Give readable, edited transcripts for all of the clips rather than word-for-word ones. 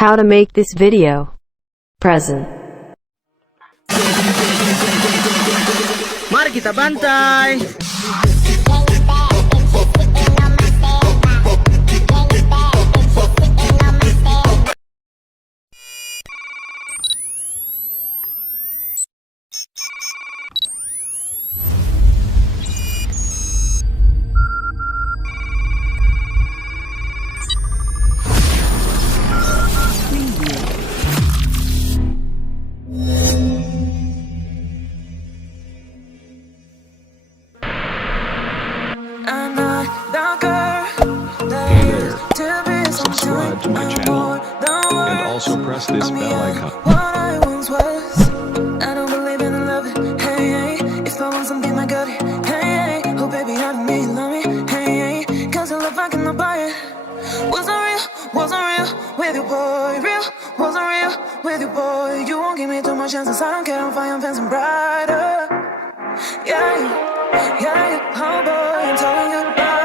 How to make this video. Present. Mari kita bantai. Subscribe to my channel and also press this bell icon. I don't believe in love, hey, if I want something I got it, hey, oh baby I don't need love me, hey, cause your love I cannot buy it. Wasn't real with you boy, wasn't real with you boy. You won't give me too much chances, I don't care, I'm fine, I'm fancy brighter. Yeah, oh boy, I'm telling you goodbye,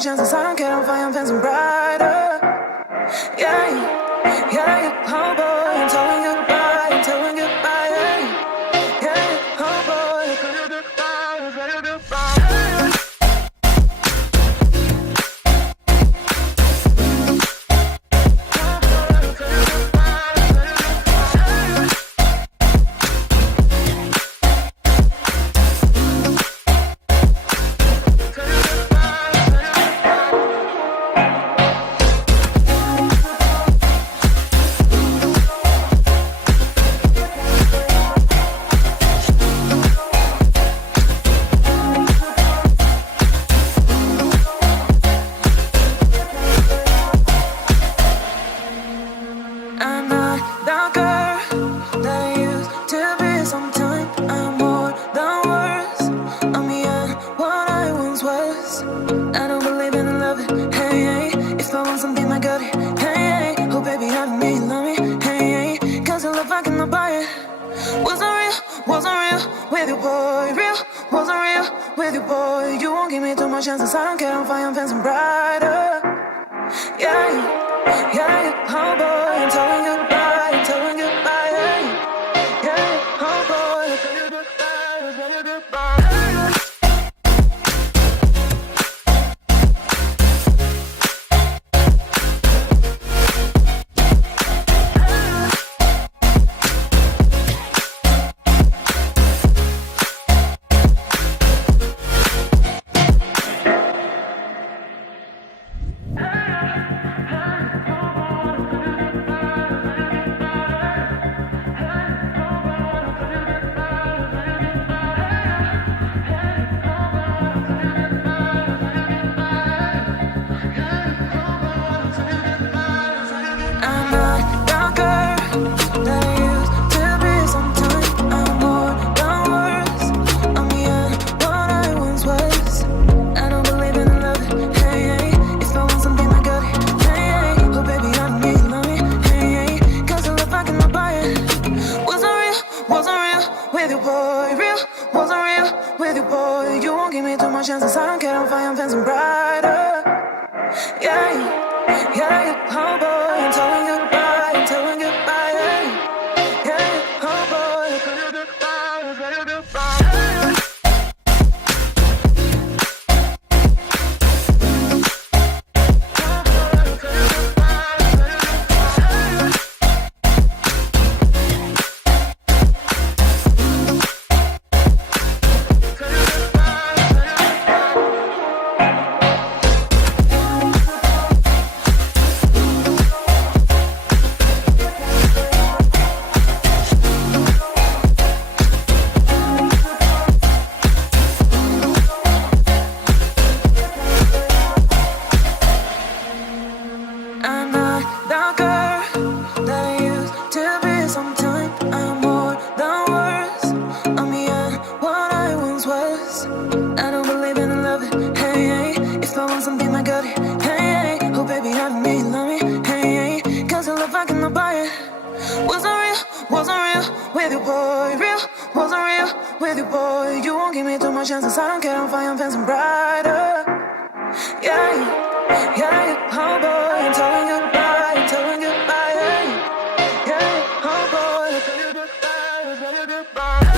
chances, I don't care, I'm fine, I'm fancy brighter. Yeah, oh boy, I'm telling you goodbye, yeah, oh boy, I'm telling you goodbye. Chances, I don't care, I'm fine, I'm fancy brighter. Yeah, oh boy, I'm telling you goodbye, yeah, oh boy, I'm telling you goodbye. Chances, I don't care, I'm fine, I'm fancy brighter. Yeah, oh boy, I'm telling you goodbye, yeah, oh boy, I'm telling you goodbye. chances. I don't care if I am fancy brighter. Yeah, yeah, oh boy, I'm telling goodbye, I'm telling goodbye. Yeah, oh boy, I'm telling goodbye, I'm telling goodbye.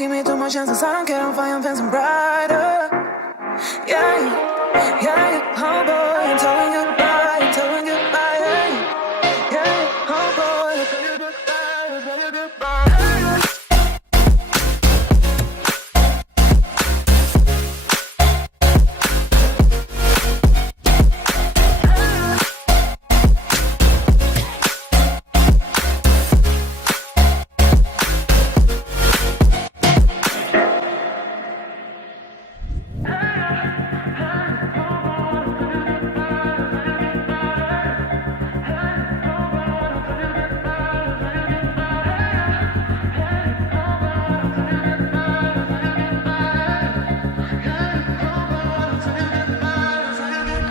Give me too much chances. I don't care if I am fancy brighter. Yeah. yeah, oh boy, I'm telling goodbye, yeah, yeah, oh boy, I'm telling goodbye.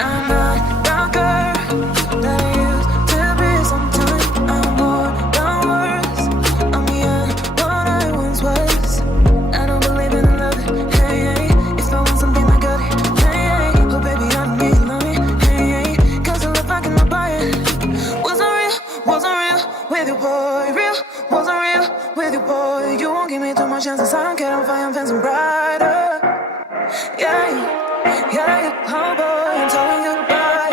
I'm not the girl that I used to be. Sometimes I'm more than words. I'm beyond what I once was. I don't believe in love, hey, hey. If I want something, I got it, hey, hey. Oh baby, I don't need love me, hey, hey. Cause the love I cannot buy it. Wasn't real with you, boy. Real, wasn't real with you, boy. You won't give me too much chances. I don't care, I'm fine, I'm fancy brighter. Yeah, yeah, oh boy, I'm telling goodbye,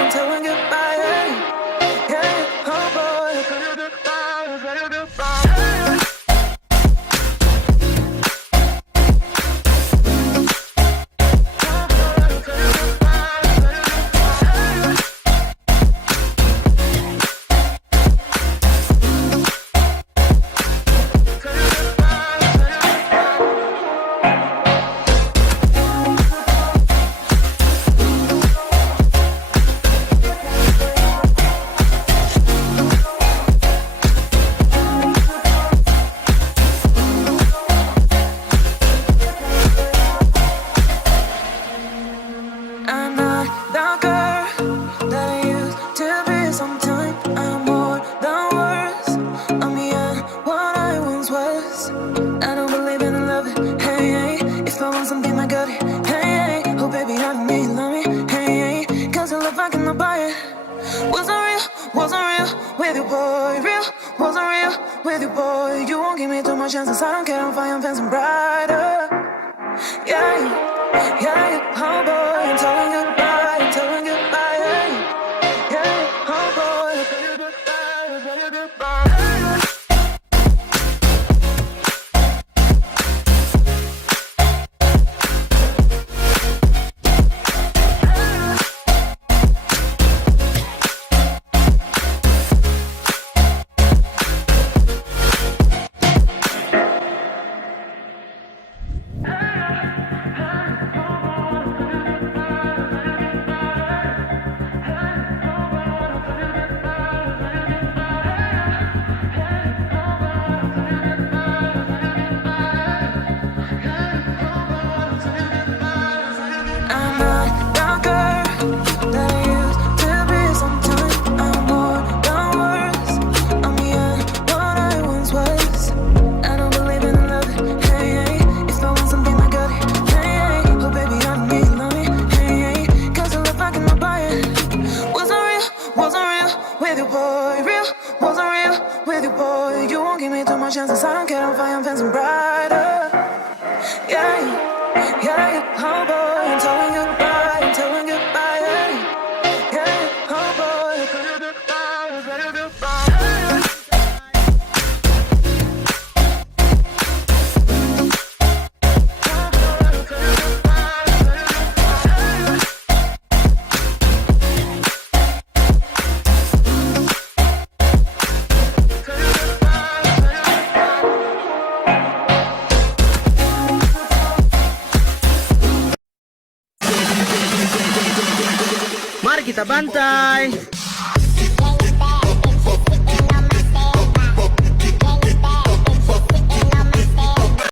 yeah, yeah, oh boy, I'm telling goodbye, I'm telling goodbye. I'm not the girl that I used to be. Sometimes I'm more than words. I'm beyond what I once was. I don't believe in love, hey, hey. If I want something, I got it, hey, hey. Oh baby, I don't need love me, hey, hey. Cause the love I cannot buy it. Wasn't real with you, boy. Real, wasn't real with you, boy. You won't give me too much chances. I don't care, I'm fine, I'm fancy brighter. Yeah, yeah, oh boy, I'm telling goodbye, yeah, yeah, oh boy, I'm telling goodbye, I'm telling goodbye. I'm not the girl that I used to be. Sometimes I'm more than words. I'm beyond what I once was. I don't believe in love, hey, hey. If I want something, I got it, hey, hey. Oh baby, I don't need love me, hey, hey. Cause the love I cannot buy it. Wasn't real with you, boy. Real, wasn't real with you, boy. You won't give me too much chances. I don't care, I'm fine, I'm fancy brighter. Yeah, yeah, oh boy, I'm telling goodbye, yeah, yeah, oh boy, I'm telling goodbye, I'm telling goodbye. Mari kita bantai.